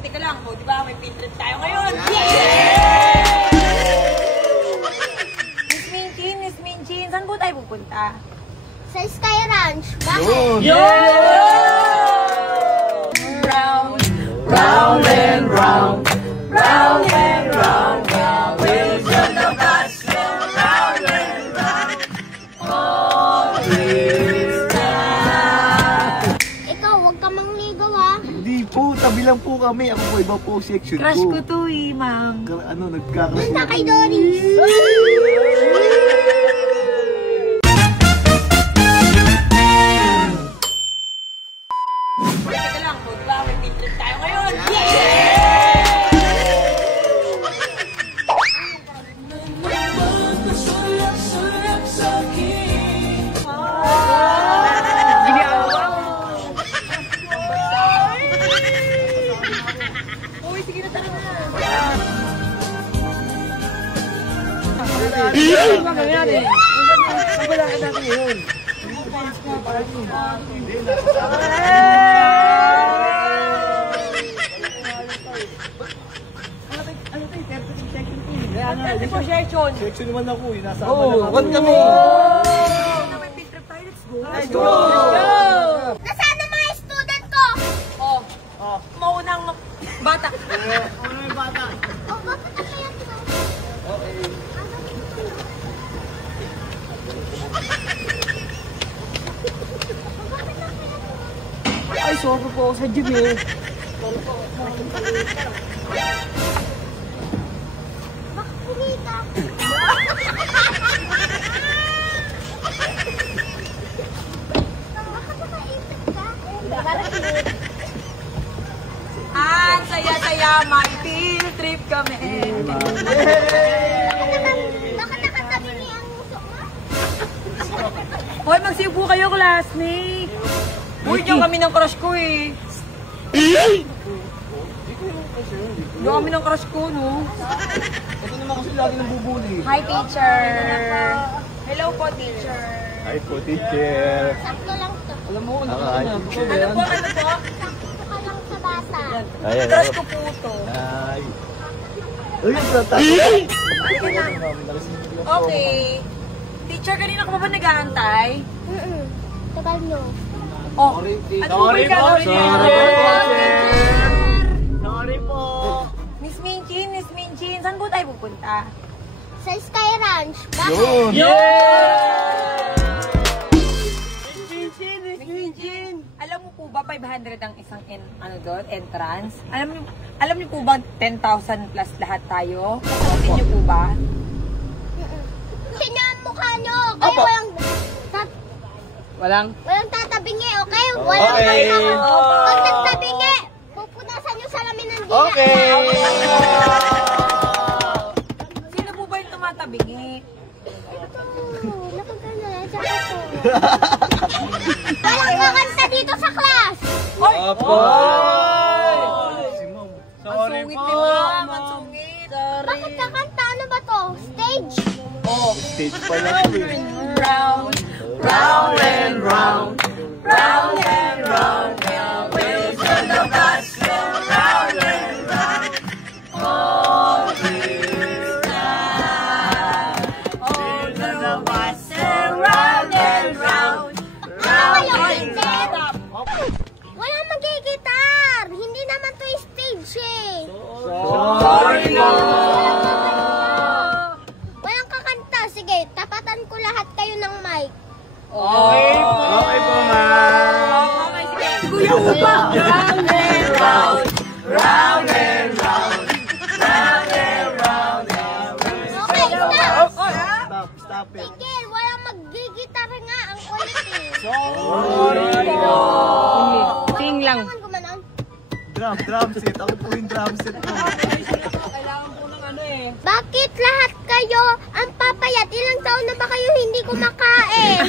teka lang. O, di ba? May pin trip tayo ngayon. Miss Minchin, saan po tayo pupunta? Sa Sky Ranch. Bakit? Round, round and round, round and round, round, wheels on the bus go round and round, all this time. Ikaw, huwag ka mangligaw ha. Hindi po, tabi lang po kami. Ako po, iba po section ko. Crush ko to eh, ma'am. Ano, nagkakrush Punta kay Doris. Teka lang, o, di ba? May pin trip tayo ngayon. Uy, sige na, tara na. Section. Section naman ako, nasa Huwag kami. May pin trip tayo, let's go. Let's go! Nasaan ang mga student ko? Maunang bata. Oh, bakit ang kaya ito? Ay, sobo po ako sa gym eh. Bakit kumita? Bakit nakaipit ka? Ang saya-saya, may field trip kami. Bakit nakatabi niya ang uso mo? Hoy, magsiupo kayo, classmate. Uy, diyan kami ng crush ko eh. Diyan kami ng crush ko, no? Ito naman kasi lagi nang bubuli. Hi, teacher. Hello po, teacher. Hi po, teacher. Sakto lang to. Alam mo, Ano po, ano po? Sakto ka lang sa basa. Ayan. Crush ko po to. Ay. Uy, prata. Okay. Teacher, kanina ka pa ba nag-aantay? Tagal nyo. Oh, Sorry po, Sorry po. Miss Minchin, saan po tayo pupunta? Sa Sky Ranch. Bakit? Miss Minchin, alam mo po ba 500 ang isang entrance? Alam niyo po ba 10,000 plus lahat tayo? Sasagutin niyo po ba? Tingnan ang mukha nyo. Kayo Walang? walang tatabingi, okay? Walang Okay. Pag nagtabingi, pupunasan nyo sa lamin ng dila. Sino po ba yung tumatabingi? Nakagana na siya ako. Walang kakanta dito sa class. Hoy! Apo! Ang sungit ni ma'am, ang sungit. Bakit kakanta? Ano ba to? Stage? Stage pa lang. Round, round and round, round and round, round, wheels on the bus go round and round, all this time. All the bus round and round, round and round. Walang magigitar. Hindi naman to stage eh. Sorry po. Walang kakanta. Sige, tapatan ko lahat kayo ng mic. Okay po, ma'am. Okay, sige. Kuya Upa! Round and round, round and round, round and round, Okay, stop. Stop it. Tigil, walang magigitar nga. Ang kulit eh. Sorry po. Ting lang. Naman gumanon. Drum set. Ako po yung drum set ko. Kailangan po ng ano eh. Bakit lahat kayo ang papayat? Ilang taon na ba kayo hindi kumakain?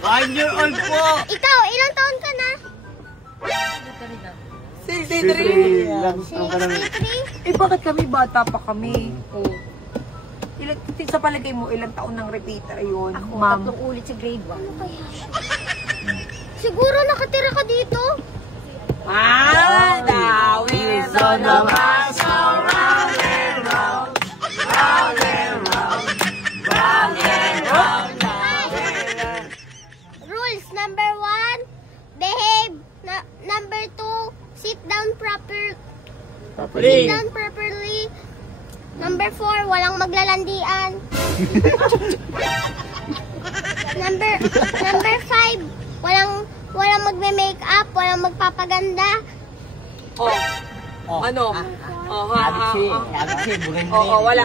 1 year old po. Ikaw, ilang taon ka na? 63. Lang ka lang. 63? Eh bakit kami bata pa kami? Oh. Sa palagay mo, ilang taon ng repeater yun, ma'am? Tatlong ulit sa grade 1. Ano kaya? Siguro nakatira ka dito? Ah, dawit! down properly. Three. Sit down properly. Number 4, walang maglalandian. Number 5, walang magme-makeup, walang magpapaganda. Ano? Absi, burin mo. Oo, wala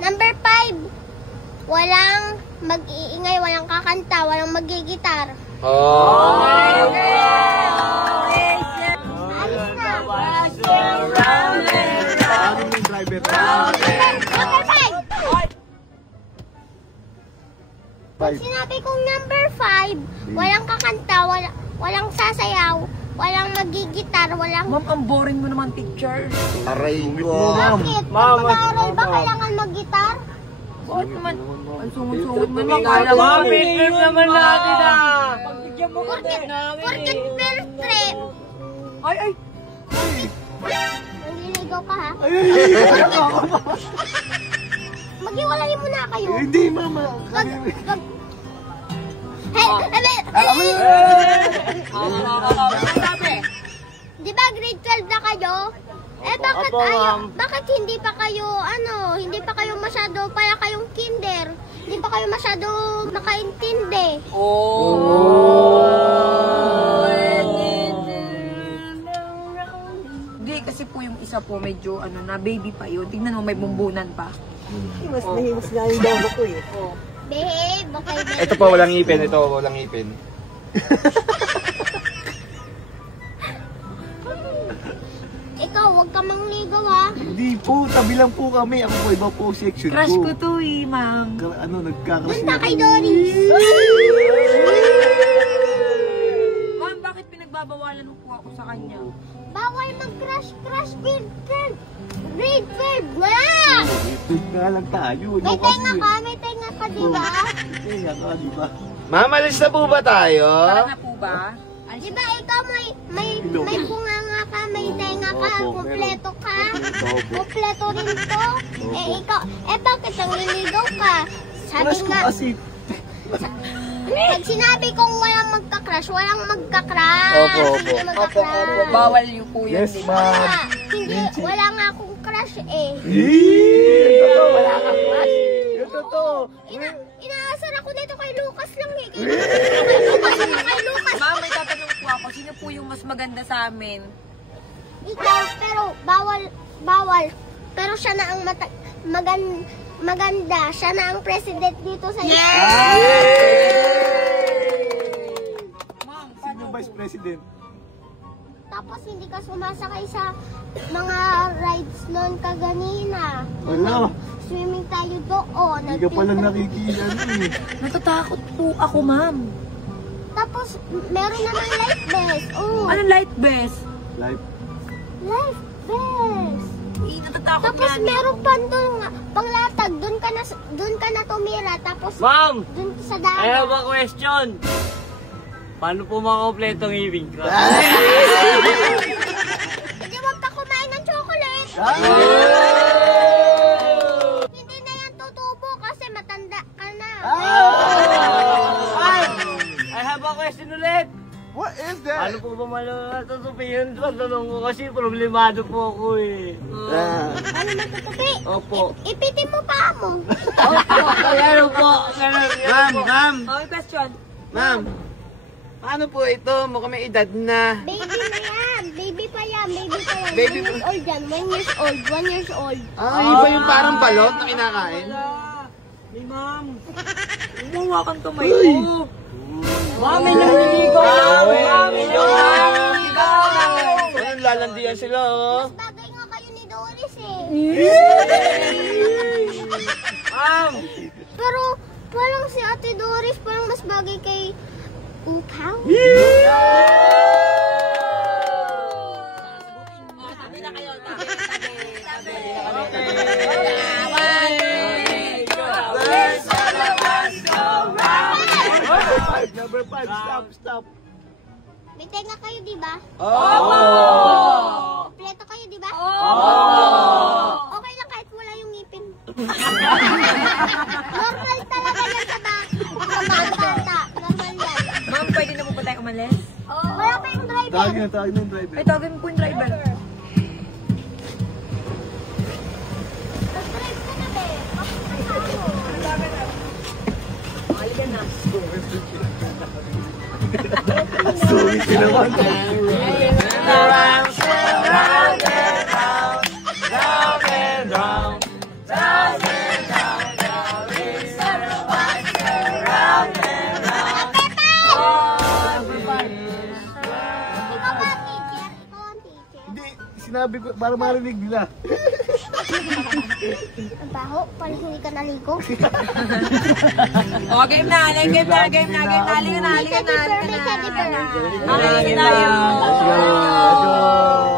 Number 5, walang mag-iingay, walang kakanta, walang magigitar. Alis na. Ano yung driver? Number 5. Five. Sinabi kong number 5, walang kakanta, walang sasayaw, walang magigitar, walang... Ma'am, ang boring mo naman, teacher. Aray ko. Bakit? Ma'am, Pag-aaral ba kailangan mag-gitar? Bakit naman? Ang sungod-sungod mo naman. Ma'am, trip naman natin Pagbigyan mo ko Porket first trip. Ay! Naliligaw ka ha? Maghiwalay muna kayo. Hindi, mama. Di ba grade 12 na kayo? Eh bakit Opo, ma'am. bakit hindi pa kayo masyado para kayong kinder? Hindi pa kayo masyado makaintindi. Hindi, kasi po yung isa po medyo na baby pa yun. Tingnan mo, may bumbunan pa. Mas nahimas nga yung dolo ko eh. Babe, okay babe. Ito po, walang ngipin. Ito, walang ngipin. Ikaw, huwag ka mangligaw ha. Hindi po, tabi lang po kami. Ako po, iba po section ko. Crush ko to ma'am. Nagkakrush Basta kay Doris. Ma'am, bakit pinagbabawalan mo po ako sa kanya? Bawal mag-crush grade 12. Grade 12, wala! Ito nga lang tayo. May tenga ka, di ba? Tenga ka, di ba? Ma'am, alis na po ba tayo? Tara na po ba? Di ba ikaw may bunganga ka, may tenga ka, Opo, kompleto ka? Opo. Kompleto rin to? Eh ikaw, bakit ang liligaw ka? Sabi Crush ko nga, kasi. pag sinabi kong walang magka-crush, walang magka-crush. Opo, opo. Hindi Opo, magka-crush. bawal yung po yun. Yes, ma'am. Wala nga akong crush eh. Ito to, wala kang crush. Ito to. Inaasar ako dito kay Lucas lang eh. Kay Lucas. Ma'am, may tatanong po ako. Sino po yung mas maganda sa amin? Ikaw, pero bawal. Pero siya na ang maganda. Siya na ang president dito sa Ma'am, Sino vice president? Tapos hindi ka sumasakay sa mga rides noon kaganina. Wala. Swimming tayo doon. Hindi ka palang nakikiyan eh. natatakot po ako, ma'am. Tapos meron naman life vest. Oh, Anong light vest? Live. life vest. Natatakot Tapos nga meron pa doon nga, panglatag, doon ka na tumira, tapos Ma'am, doon sa I have dagat. a question. Paano po makakompleto ang ibig ko? Hindi wag ka kumain ng chocolate. Hindi na yan tutubo kasi matanda ka na. I have a question ulit. What is Paano that? po ba matutupi yun? Tanong ko kasi problemado po ako eh. Ano matutupi? Opo. Ipitin mo pa mo. Opo, ganun po. Ma'am, Okay, question. ma'am. Paano po ito? Mukhang may edad na. Baby na yan. Baby pa yan. Baby 1 years old yan. 1 years old. 1 years old. Iba yung parang balot na kinakain. Hey, ma'am. Umuwakan kamay ko. Ma'am, may naliligaw. Ma'am, may naliligaw. Ayun, lalandian sila, oh. Mas bagay nga kayo ni Doris eh. Ma'am. Pero parang si Ate Doris parang mas bagay kay Upaw. Tabi na kayo, tabi. Number 5, stop. May tenga kayo, di ba? Oh! Kompleto kayo, di ba? Okay lang kahit wala yung ngipin. Normal talaga yan sa bata. Normal yan. Ma'am, pwede na po ba tayo umalis? Wala pa yung driver. Galing Sige, tawag na yung driver. Ay, tawagin mo po yung driver. Subscribe ko na, be. Papunta tayo. Sorry, tinawan. Ikaw ba, teacher? Ikaw ang teacher. Hindi, sinabi ko, para marinig nila. Ang baho, parang hindi ka naligo. O, game na. Game na. Halika na. May teddy bear, may teddy bear. Okay, sige tayo. Let's go.